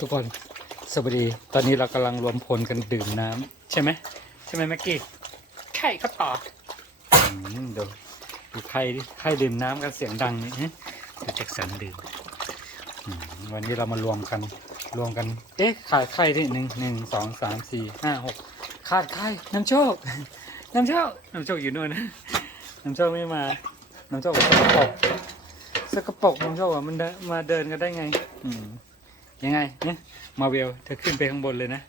ทุกคนสวัสดี ตอนนี้เรากำลังรวมพลกันดื่มน้ำใช่ไหมใช่ไหมแม็กกี้ใช่ครับต่ออืมเดี๋ยวดูใครดิใครดื่มน้ำกันเสียงดังนี่ฮะดูแจ็คสันดื่มอืมวันนี้เรามารวมกันรวมกัน เอ๊ะขาดใครที่หนึ่งหนึ่งสองสามสี่ห้าหกขาดใครน้ำโชค น้ำโชคน้ำโชคอยู่นู่นนะน้ำโชคไม่มา น้ำโชคสกปรกสกปรกน้ำโชคอะมันเดินมาเดินกันได้ไง อืม ยังไงเนี่ยมาเวลเธอขึ้นไปข้างบนเลยนะ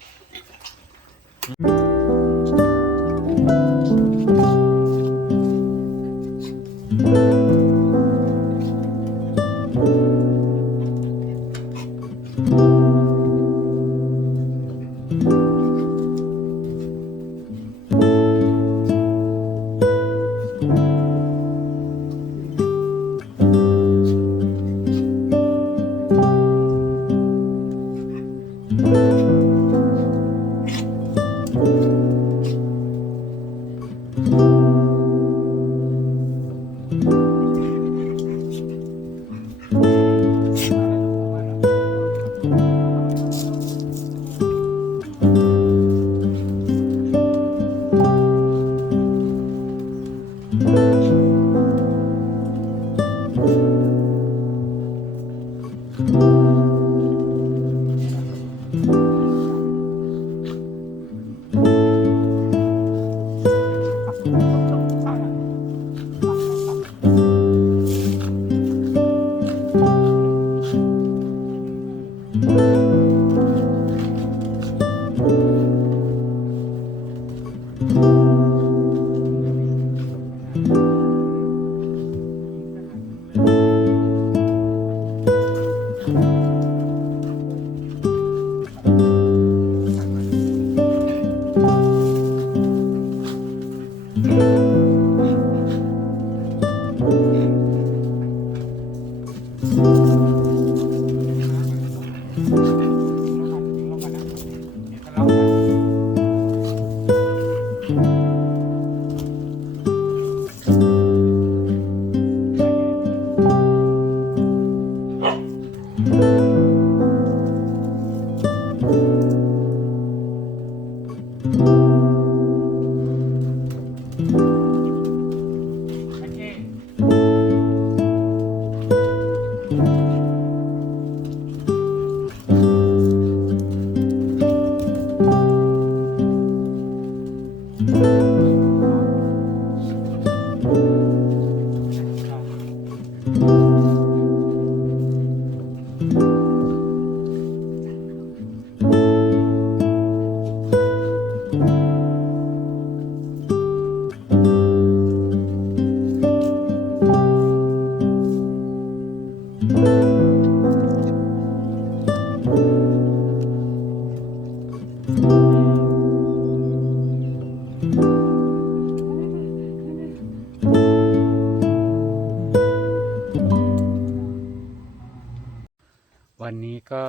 วันนี้ก็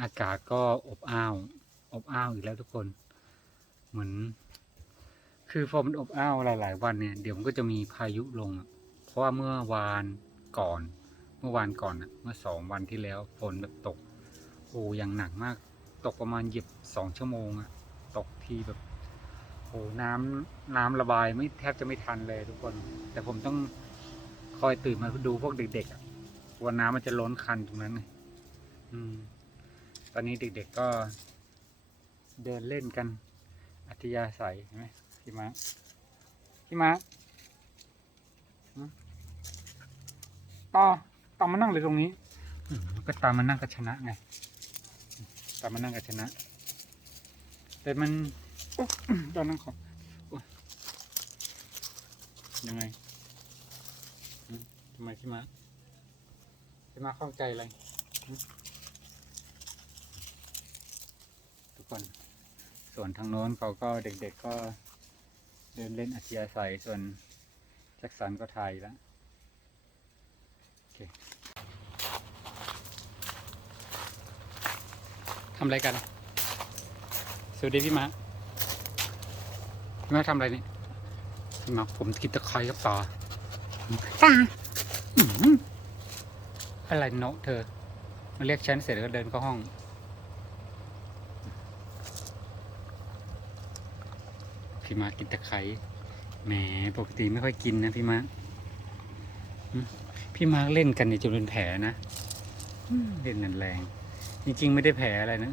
อากาศก็อบอ้าว อบอ้าวอีกแล้วทุกคน เหมือน คือพอมันอบอ้าวหลาย ๆ วันเนี่ย เดี๋ยวมันก็จะมีพายุลง เพราะว่าเมื่อวานก่อน เมื่อวานก่อนอะเมื่อสองวันที่แล้วฝนแบบตก โอ้ย่างหนักมาก ตกประมาณหยียบสองชั่วโมงอะตกทีแบบโอ้น้ำน้ำระบายไม่แทบจะไม่ทันเลยทุกคน แต่ผมต้องคอยตื่นมาดูพวกเด็กๆอะ กลัวน้ำมันจะล้นคันตรงนั้นไงอืม ตอนนี้เด็กๆก็ เดินเล่นกัน อัธยาศัยเห็นไหมพี่มาพี่มาหืมต่อต่อมานั่งเลยตรงนี้อืมก็ตามมานั่งกับชนะไง ตามมานั่งกับชนะ แต่มันโอ๊ะตอนนั่งขอโอ๊ยยังไงหืมทำไมพี่มา จะมาข้องใจอะไรหึทุกคน ส่วนทางโน้นเขาก็เด็ก ๆก็เดินเล่นอัธยาศัยส่วนแจ็คสันก็ถ่ายแล้วโอเคทำอะไรกัน สวัสดีพี่มาพี่มาทำอะไรนี่พี่มาผมกินตะไคร้กับต่อตา อะไรเนาะเธอมาเรียกฉันเสร็จแล้วก็เดินเข้าห้อง พี่มาร์คกินตะไคร้แหมปกติไม่ค่อยกินนะพี่มาร์คหึพี่มาร์คเล่นกันในยจนเป็นแผลนะอืมเล่นนันแรงจริงๆไม่ได้แผลอะไรนะ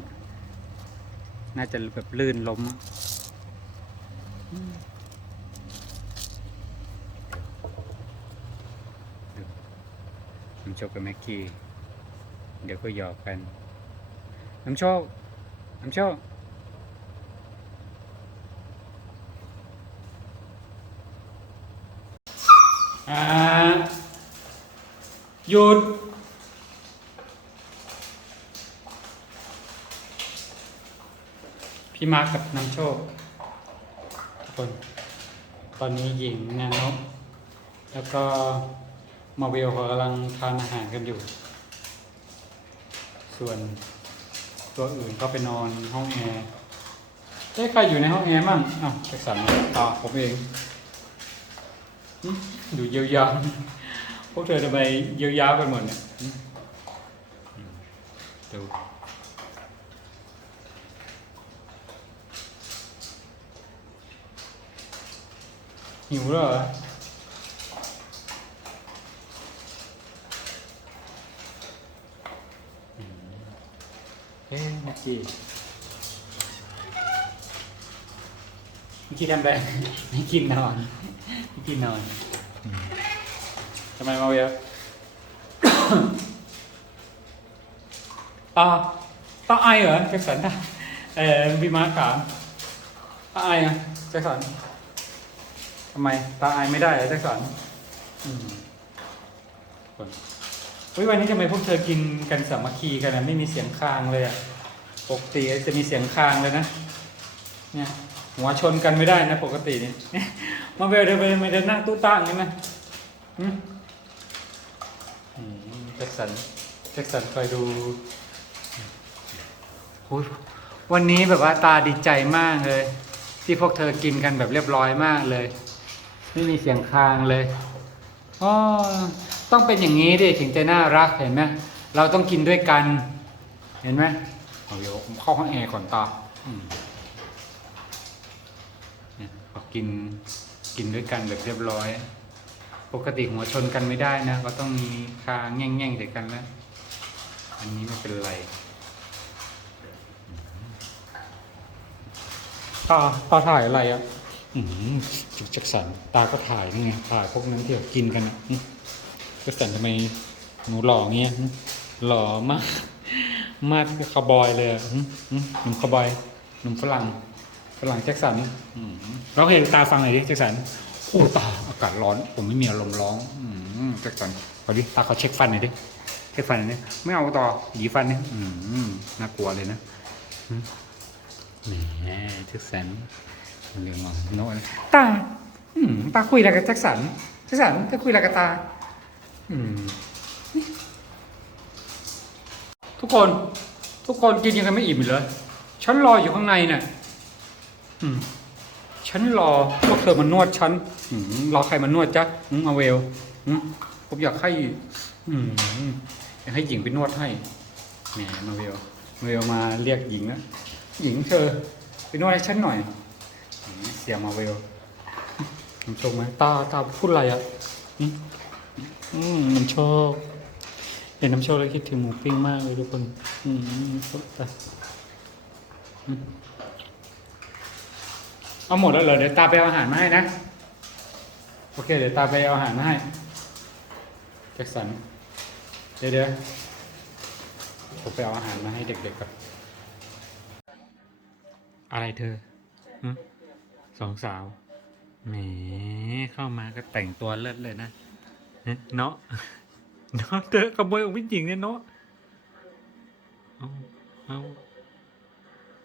น่าจะแบบลื่นล้มอะอืมเดี๋ยวน้ำโชคกับแม็กกี้ เดี๋ยวก็หยอกกัน น้ำโชค น้ำโชค อ่า หยุด พี่มาร์กับน้ำโชค ทุกคน ตอนนี้หญิงนานกแล้วก็ มาเวลเขากำลังทานอาหารกันอยู่ ส่วนตัวอื่นก็ไปนอนห้องแอร์เอ้ยใครอยู่ในห้องแอร์มั่งอ้าวไปสั่นต่อผมเองหึดูเยียวยาพวกเธอทำไมเยียวยากันหมดเนี่ยดูหิวแล้วเหรอ อ๊ะนักจีเมื่อกี้ทำอะไรไม่กินนอนไม่กินนอนทำไมมาเวลอ่าตาไอเหรอแจ็คสันเออพี่มาร์คถามตาไออะแจ็คสันทำไมตาไอไม่ได้เหรอแจ็คสันอืมคน เฮ้ยวันนี้ทำไมพวกเธอกินกันสามัคคีกันนะไม่มีเสียงคางเลยอะปกติจะมีเสียงคางเลยนะ เนี่ยหัวชนกันไม่ได้นะ ปกตินี่มาเวลเดินไปไม่เดินนั่งตู้ตั้งใช่ไหมแจ็คสันแจ็คสันคอยดูวันนี้แบบว่าตาดีใจมากเลย ที่พวกเธอกินกันแบบเรียบร้อยมากเลย ไม่มีเสียงคางเลยอ๋อ ต้องเป็นอย่างนี้ดิถึงจะน่ารักเห็นไหมเราต้องกินด้วยกัน เห็นไหมเอาเดี๋ยวผมเข้าห้องแอร์ก่อนตาอืมเนี่ยพอกินกินด้วยกันแบบเรียบร้อย ปกติหัวชนกันไม่ได้นะ ก็ต้องมีคาแง่งแง่งๆใส่กันแล้วอันนี้ไม่เป็นไร ตาตาถ่ายอะไรอะอืมจุกจักสันตาก็ถ่ายนี่ไงถ่ายพวกนั้นที่เรากินกันอะอืมจั กสันทำไมหนูหล่อเงี้ยหล่อมาก มากคาวบอยเลยอะหนุ่มคาวบอยหนุ่มฝรั่งฝรั่งแจ็คสันร้องเพลงตาฟังหน่อยดิแจ็คสันโอ้ตาอากาศร้อน ผมไม่มีอารมณ์ร้องแจ็คสันขอดิตาเขอเช็คฟันหน่อยดิเช็คฟันหน่อยดิไม่เอาต่อหยีฟันนี่อืมน่ากลัวเลยนะแหมแจ็คสันเรื่องของโน้ตตาตาคุยอะไรกับแจ็คสันแจ็คสันจะคุยอะไรกับตา ทุกคน ทุกคนกินยังไงไม่อิ่มเลยฉันรออยู่ข้างในเนี่ยอืมฉันรอพวกเธอมานวดฉันอืมรอใครมานวดจ๊ะอืมเอาเวลอืมผมอยากให้อืมอยากให้หญิงไปนวดให้แหมมาเวลมาเวลมาเรียกหญิงนะหญิงเธอไปนวดให้ฉันหน่อยอืมเสียมาเวลน้ำโชคไหมตาตาพูดอะไรอะ อืมน้ำโชคเห็นน้ำโชคแล้วคิดถึงหมูปิ้งมากเลยทุกคน อืมไปอืมเอาหมดแล้วเหรอเดี๋ยวตาไปเอาอาหารมาให้นะ โอเค เดี๋ยวตาไปเอาอาหารมาให้แจ็คสัน เดี๋ยวเดี๋ยวผมไปเอาอาหารมาให้เด็กๆก่อนอะไรเธอสองสาวแหมเข้ามาก็แต่งตัวเลิศเลยนะ เนาะเนาะเธอขโมยของผู้หญิงเนี่ยเนาะเอาเอา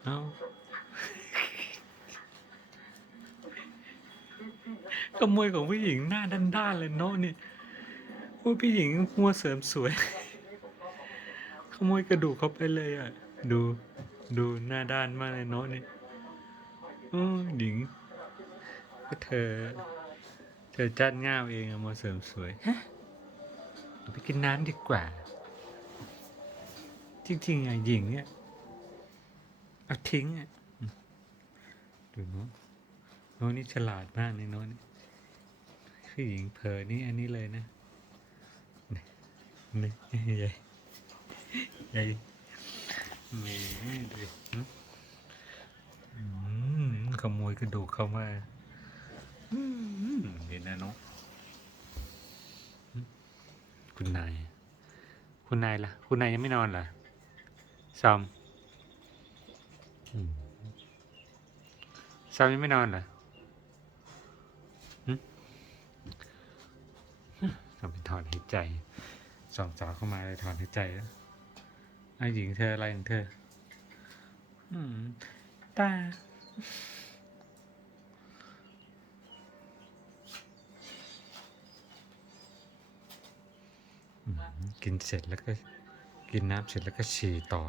เอาขโมยของผู้หญิงหน้าด้านๆเลยเนาะนี่ยโอ้ผู้หญิงหัวเสริมสวย ขโมยกระดูกเขาไปเลยอะ ดูดูหน้าด้านมากเลยเนาะนี่ยโอ้หญิงก็เธอ ธอจัดง่าวเองอะมาเสริมสวยฮะเราไปกินน้ำดีกว่า จริงๆอะหญิงเนี่ยเอาทิ้งอะอืมดูโน้ตโน้ตนี่ฉลาดมากเลยโน้ตนี่คือหญิงเผลอนี่อันนี้เลยนะนี่นี่ใหญ่ใหญ่แหม่ดูดิอืมอืมขโมยกระดูกเข้ามาอืมเห็นนะน้องอืมคุณ นาย คุณนายล่ะ คุณนายยังไม่นอนเหรอซอมอืมซอมยังไม่นอนเหรอหึทำเป็นถอนหายใจสองสาวเข้ามาเลยถอนหายใจแล้วไอ้หญิงเธออะไรของเธออืมตา กินเสร็จแล้วก็กินน้ำเสร็จแล้วก็ฉี่ต่อ